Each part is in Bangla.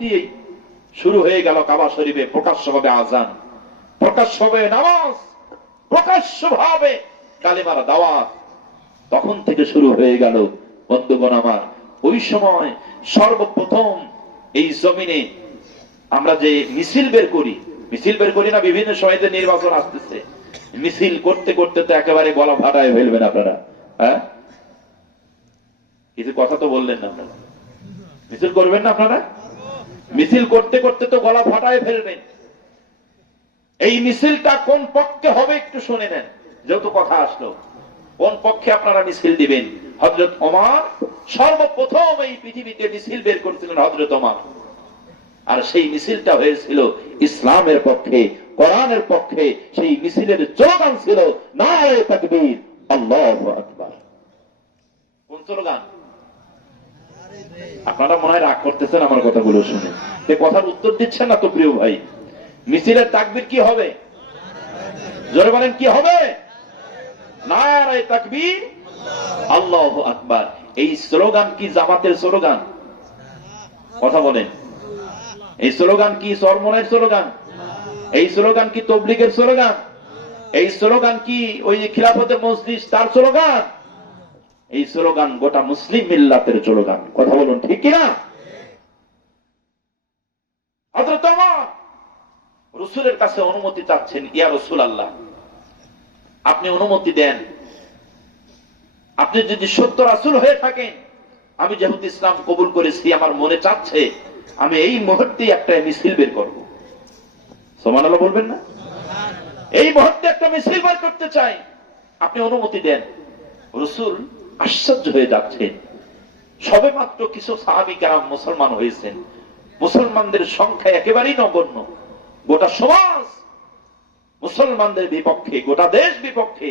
দিয়েই শুরু হয়ে গেল কাবা শরীফে প্রকাশ্যভাবে আজান, প্রকাশ্যভাবে নামাজ, প্রকাশ্যভাবে কালেমার দাওয়াত। তখন থেকে শুরু হয়ে গেল বন্ধুগণ আমার। ওই সময় সর্বপ্রথম এই জমিনে আমরা যে মিছিল বের করি না, বিভিন্ন সময়তে নির্বাচন আসতেছে, মিছিল করতে করতে তো একেবারে গলা ফাটায় ফেলবেন আপনারা। হ্যাঁ, কিছু কথা তো বললেন না আপনারা। মিছিল করবেন না আপনারা? মিছিল করতে করতে তো গলা ফাটায় ফেলবেন। এই মিছিলটা কোন পক্ষে হবে একটু শুনে নেন, যেহেতু কথা আসলো। কোন পক্ষে আপনারা মিছিল দিবেন? হযরত ওমর সর্বপ্রথম এই পৃথিবীতে মিছিল বের করেছিলেন, হযরত ওমর। আর সেই মিছিলটা হয়েছিল ইসলামের পক্ষে, কোরআনের পক্ষে। সেই মিছিলের স্লোগান ছিল নারে তাকবীর, আল্লাহু আকবার। কোন স্লোগান? আপনারা মনে হয় রাগ করতেছেন আমার কথাগুলো শুনে, কথার উত্তর দিচ্ছেন না তো প্রিয় ভাই। মিছিলের তাকবীর কি হবে? জোরে বলেন, কি হবে? নারে তাকবীর, আল্লাহু আকবার। এই স্লোগান কি জামাতের স্লোগান? কথা বলেন। এই স্লোগান কি চরমনের স্লোগান? এই স্লোগান কি তবলিগের স্লোগান? এই স্লোগান কি ওই খিলাফতে মজলিস তার স্লোগান? এই স্লোগান গোটা মুসলিম মিল্লাতের স্লোগান। কথা বলুন, ঠিক কিনা? হযরত ওমর রাসূলের কাছে অনুমতি চাচ্ছেন, ইয়া রাসূলুল্লাহ, আপনি অনুমতি দেন। আপনি যদি সত্য রাসূল হয়ে থাকেন, আমি যেহেতু ইসলাম কবুল করেছি, আমার মনে চাচ্ছে আমি এই মুহূর্তে একটা মিছিল বের করব। সুবহানাল্লাহ বলবেন না? এই মুহূর্তে একটা মিছিল বের করতে চাই, আপনি অনুমতি দেন। রাসূল আশ্চর্য হয়ে যাচ্ছেন। সবে মাত্র কিছু সাহাবী কেরাম মুসলমান হয়েছেন, মুসলমানদের সংখ্যা একেবারেই নগণ্য। গোটা সমাজ মুসলমানদের বিপক্ষে, গোটা দেশ বিপক্ষে।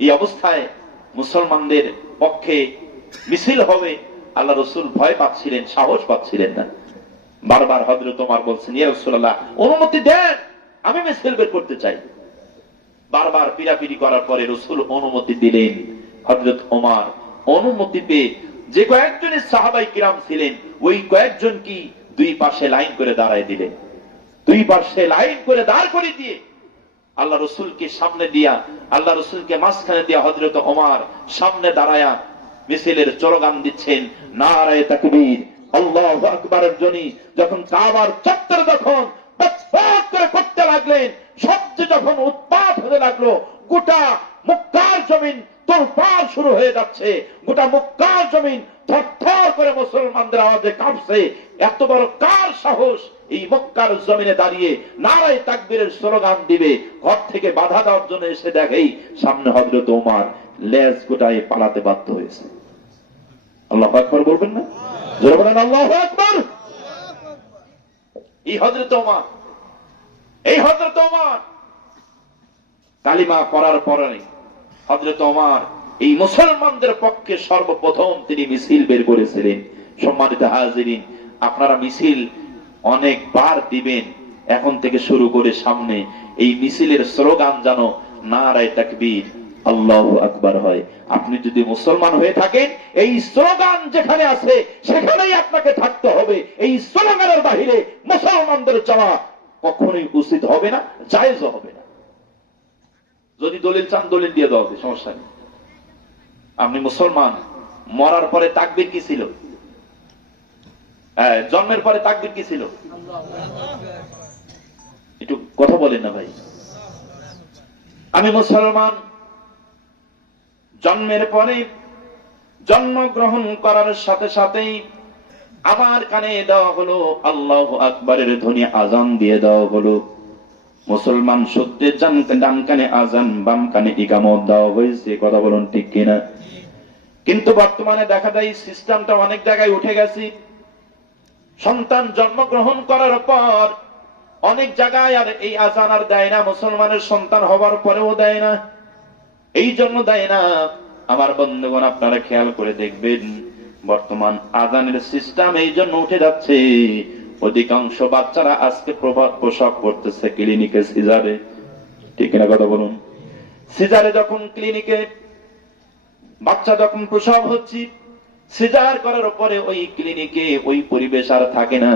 এই অবস্থায় মুসলমানদের পক্ষে মিছিল হবে, আল্লাহ রাসূল ভয় পাচ্ছিলেন, সাহস পাচ্ছিলেন না। বারবার হযরত ওমর বলছেন, ইয়া রাসূলুল্লাহ, অনুমতি দেন, আমি মিছিল বের করতে চাই। বারবার পিরাপিরি করার পরে রাসূল অনুমতি দিলেন। হযরত ওমর অনুমতি পেয়ে যে কয়েকজন সাহাবায়ে কিরাম ছিলেন, ওই কয়েকজন কি দুই পাশে লাইন করে দাঁড়ায় দিলেন। দুই পাশে লাইন করে দাঁড় করে দিয়ে আল্লাহ রাসূলকে সামনে দিয়া, আল্লাহ রাসূলকে মাঝখানে দিয়া হযরত ওমর সামনে দাঁড়ায়া মিছিলের স্লোগান দিচ্ছেন, নারে তাকবীর, আল্লাহু আকবারের ধ্বনি যখন কাবার চত্বর যখন পথপথ করে করতে লাগলেন, শব্দ যখন উৎপাত হতে লাগলো, গোটা মক্কার জমিন তোলপাড় শুরু হয়ে যাচ্ছে। গোটা মক্কার জমিন থরথর করে মুসলমানদের আওয়াজে কাঁপছে। এত বড় কার সাহস এই মক্কার জমিনে দাঁড়িয়ে নারে তাকবীরের স্লোগান দিবে? ঘর থেকে বাধা দেওয়ার জন্য এসে দেখেই সামনে হযরত ওমর লেজ গোটায় পালাতে বাধ্য হয়েছে। আল্লাহু আকবার বলবেন না? জোরে বলেন আল্লাহু আকবার। এই হযরত ওমর কালিমা পড়ার পরে হযরত ওমর এই মুসলমানদের পক্ষে সর্বপ্রথম তিনি মিছিল বের করেছিলেন। সম্মানিত হাজিরিন, আপনারা মিছিল অনেকবার দিবেন, এখন থেকে শুরু করে সামনে এই মিছিলের স্লোগান যেন নারে তাকবীর, আল্লাহু আকবার হয়। আপনি যদি মুসলমান হয়ে থাকেন, এই স্লোগান যেখানে আছে সেখানেই আপনাকে থাকতে হবে। এই স্লোগানের বাহিরে মুসলমানদের যাওয়া কখনোই উচিত হবে না, জায়েজ হবে না। যদি দলিল চান দলিল দিয়ে দেওয়া হবে, সমস্যা নেই। আপনি মুসলমান, মরার পরে তাকবীর কি ছিল? জন্মের পরে তাকবীর কি ছিল? একটু কথা বলেন না ভাই। আমি মুসলমান, জন্মের পরে, জন্মগ্রহণ করার সাথে সাথেই আমার কানে দেওয়া হলো আল্লাহু আকবারের ধ্বনি, আজান দিয়ে দেওয়া হলো। মুসলমান সত্যের ডান কানে আজান, বাম কানে ইকামত দেওয়া হয়েছে। কথা বলুন, ঠিক কিনা? কিন্তু বর্তমানে দেখা যায় সিস্টেমটা অনেক জায়গায় উঠে গেছে। সন্তান জন্মগ্রহণ করার পর অনেক জায়গায় আর এই আজান আর দেয় না, মুসলমানের সন্তান হওয়ার পরেও দেয় না। এই জন্য দেয় না, আমার বন্ধুগণ আপনারা খেয়াল করে দেখবেন, বর্তমান আজানের সিস্টেম এই জন্য উঠে যাচ্ছে। অধিকাংশ বাচ্চারা আজকে প্রসব করতেছে ক্লিনিকে, সিজারে। ঠিক কিনা কথা বলুন? সিজারে যখন ক্লিনিকে বাচ্চা যখন প্রসব হচ্ছে, সিজার করার পরে ওই ক্লিনিকে ওই পরিবেশ আর থাকে না।